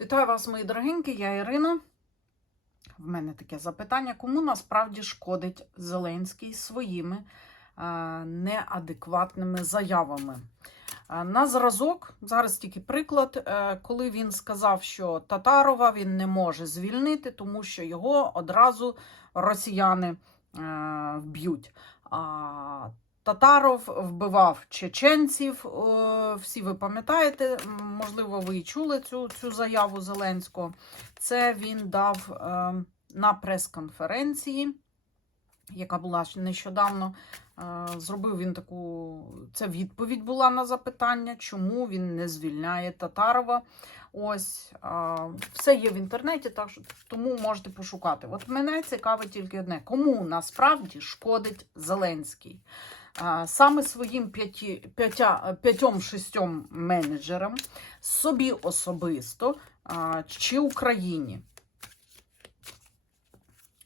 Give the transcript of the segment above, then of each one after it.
Вітаю вас, мої дорогенькі, я Ірина. В мене таке запитання: кому насправді шкодить Зеленський своїми неадекватними заявами? На зразок, зараз тільки приклад, е, коли він сказав, що Татарова він не може звільнити, тому що його одразу росіяни е, вб'ють. Татаров вбивав чеченців. е, Всі ви пам'ятаєте, можливо, ви і чули цю, цю заяву Зеленського. Це він дав е, на прес-конференції, яка була нещодавно. Е, Зробив він таку. Це відповідь була на запитання, чому він не звільняє Татарова. Ось все є в інтернеті, так що тому можете пошукати. От мене цікавить тільки одне: кому насправді шкодить Зеленський? Саме своїм п'яті, п'ятя, п'ятьом шістьом менеджерам, собі особисто чи Україні.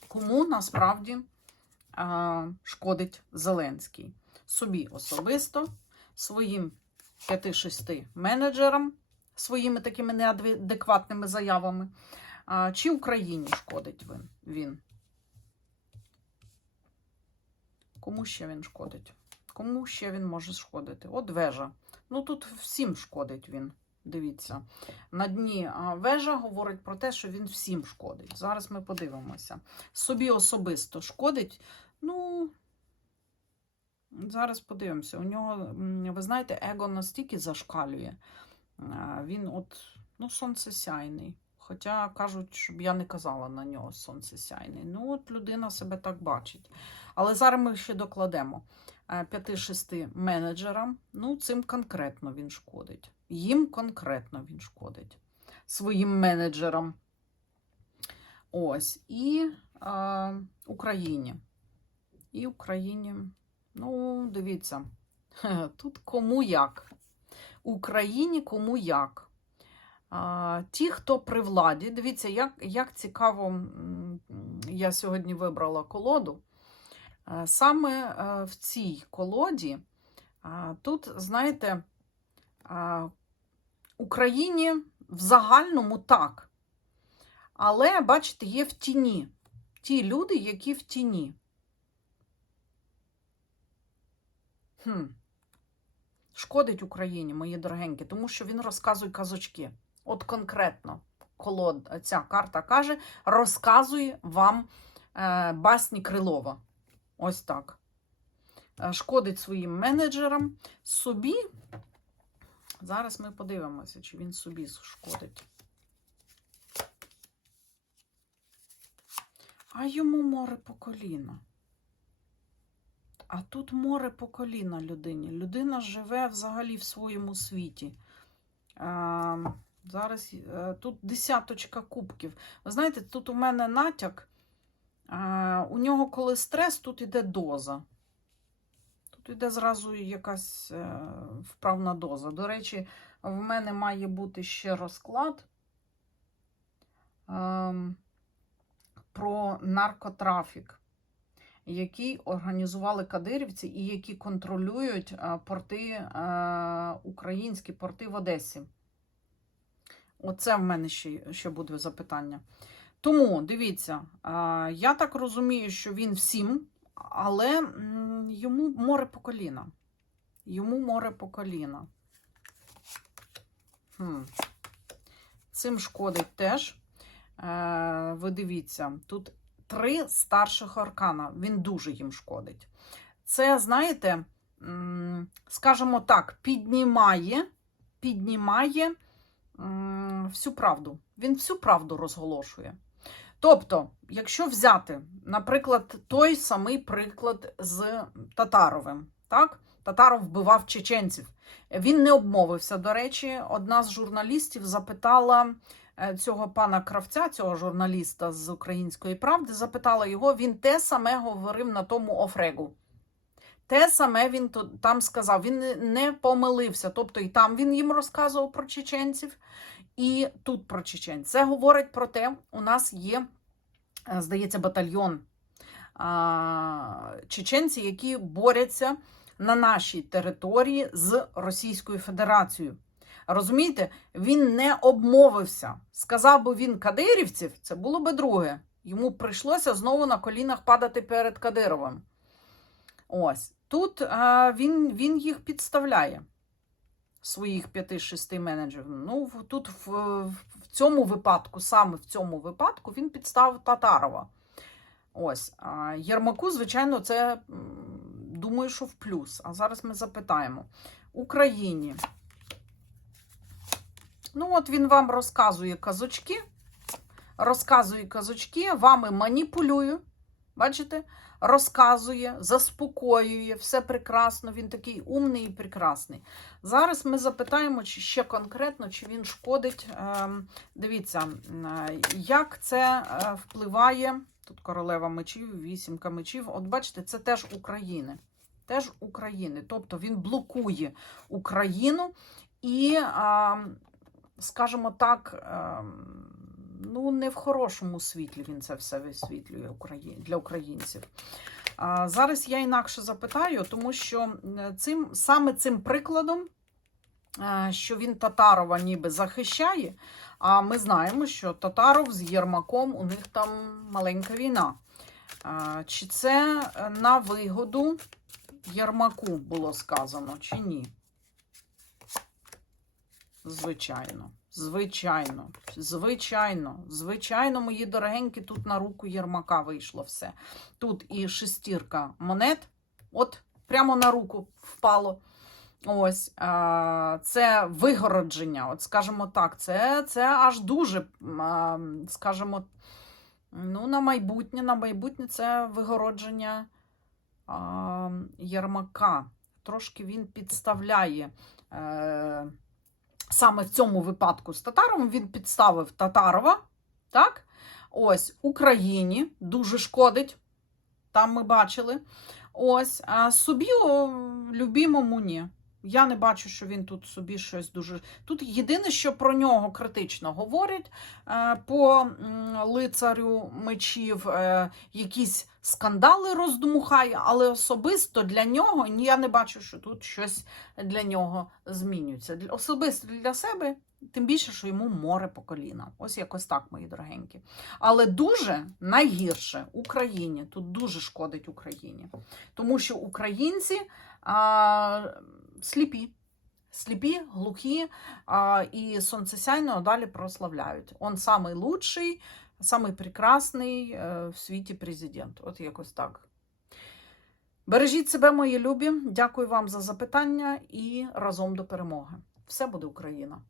Кому насправді шкодить Зеленський? Собі особисто, своїм 5-6 менеджерам, своїми такими неадекватними заявами, чи Україні шкодить він? Кому ще він шкодить? Кому ще він може шкодити? От вежа. Ну тут всім шкодить він. Дивіться. На дні вежа говорить про те, що він всім шкодить. Зараз ми подивимося. Собі особисто шкодить. Ну, зараз подивимося. У нього, ви знаєте, его настільки зашкалює. Він от, ну, сонцесяйний. Хоча кажуть, щоб я не казала на нього сонцесяйний. Ну, от людина себе так бачить. Але зараз ми ще докладемо. 5-6 менеджерам, ну, цим конкретно він шкодить. Їм конкретно він шкодить. Своїм менеджерам. Ось. І е, Україні. І Україні. Ну, дивіться, тут кому як. Україні кому як. А, ті, хто при владі, дивіться, як, як цікаво, я сьогодні вибрала колоду. Саме в цій колоді тут, знаєте, Україні в загальному так. Але, бачите, є в тіні. Ті люди, які в тіні. Хм. Шкодить Україні, мої дорогенькі, тому що він розказує казочки. От конкретно колод, ця карта каже, розказує вам е, басні Крилова. Ось так. Е, Шкодить своїм менеджерам. Собі. Зараз ми подивимося, чи він собі шкодить. А йому море по коліна. А тут море по коліна людині. Людина живе взагалі в своєму світі. А, зараз е, тут десяточка кубків. Ви знаєте, тут у мене натяк. А, у нього, коли стрес, тут іде доза. Тут іде зразу якась е, вправна доза. До речі, в мене має бути ще розклад е, про наркотрафік, який організували кадирівці і які контролюють е, порти, е, українські порти в Одесі. Оце в мене ще, ще буде запитання. Тому дивіться, я так розумію, що він всім, але йому море по коліна. Йому море по коліна. Цим шкодить теж. Е, ви дивіться, тут три старших аркана. Він дуже їм шкодить. Це, знаєте, скажімо так, піднімає, піднімає всю правду. Він всю правду розголошує. Тобто, якщо взяти, наприклад, той самий приклад з Татаровим, так? Татаров вбивав чеченців. Він не обмовився. До речі, одна з журналістів запитала е, цього пана кравця, цього журналіста з української правди, запитала його, він те саме говорив на тому Офрегу. Те саме він там сказав, він не- не помилився. Тобто і там він їм розказував про чеченців, і тут про чеченців. Це говорить про те, у нас є, е, здається, батальйон чеченці, які борються на нашій території з Російською Федерацією. Розумієте, він не обмовився. Сказав би він кадирівців, це було би друге. Йому прийшлося знову на колінах падати перед Кадировим. Ось тут а, він, він їх підставляє, своїх п'яти-шести менеджерів. Ну, тут в, в цьому випадку, саме в цьому випадку, він підставив Татарова. Ось. А Єрмаку, звичайно, це думаю, що в плюс. А зараз ми запитаємо. Україні. Ну, от він вам розказує казочки. Розказує казочки, вами маніпулює. Бачите? Розказує, заспокоює, все прекрасно. Він такий умний і прекрасний. Зараз ми запитаємо, чи ще конкретно, чи він шкодить. Ем, Дивіться, як це е, впливає. Тут королева мечів, вісімка мечів. От бачите, це теж України. Теж України. Тобто він блокує Україну і, скажімо так, ем, ну, не в хорошому світлі він це все висвітлює для українців. Зараз я інакше запитаю, тому що е, цим, саме цим прикладом, е, що він Татарова ніби захищає, а ми знаємо, що Татаров з Єрмаком у них там маленька війна. Чи це е, на вигоду Єрмаку було сказано, чи ні? Звичайно, звичайно, звичайно, звичайно, мої дорогенькі, тут на руку Єрмака вийшло все. Тут і шестірка монет, от прямо на руку впало. Ось це вигородження. От, скажімо так, це, це аж дуже, скажімо, ну, на майбутнє, на майбутнє це вигородження Єрмака. Трошки він підставляє. Саме в цьому випадку з Татаровим він підставив Татарова. Так? Ось Україні дуже шкодить. Там ми бачили. Ось, а собі любімому ні. Я не бачу, що він тут собі щось дуже. Тут єдине, що про нього критично говорять е, по лицарю мечів, е, якісь скандали роздмухає, але особисто для нього я не бачу, що тут щось для нього змінюється. Особисто для себе, тим більше, що йому море по коліна. Ось якось так, мої дорогенькі. Але дуже найгірше Україні. Тут дуже шкодить Україні. Тому що українці а, сліпі. Сліпі, глухі а, і сонцесяйно далі прославляють. Он самий лучший, самий прекрасний е, в світі президент. От якось так. Бережіть себе, мої любі. Дякую вам за запитання і разом до перемоги. Все буде Україна!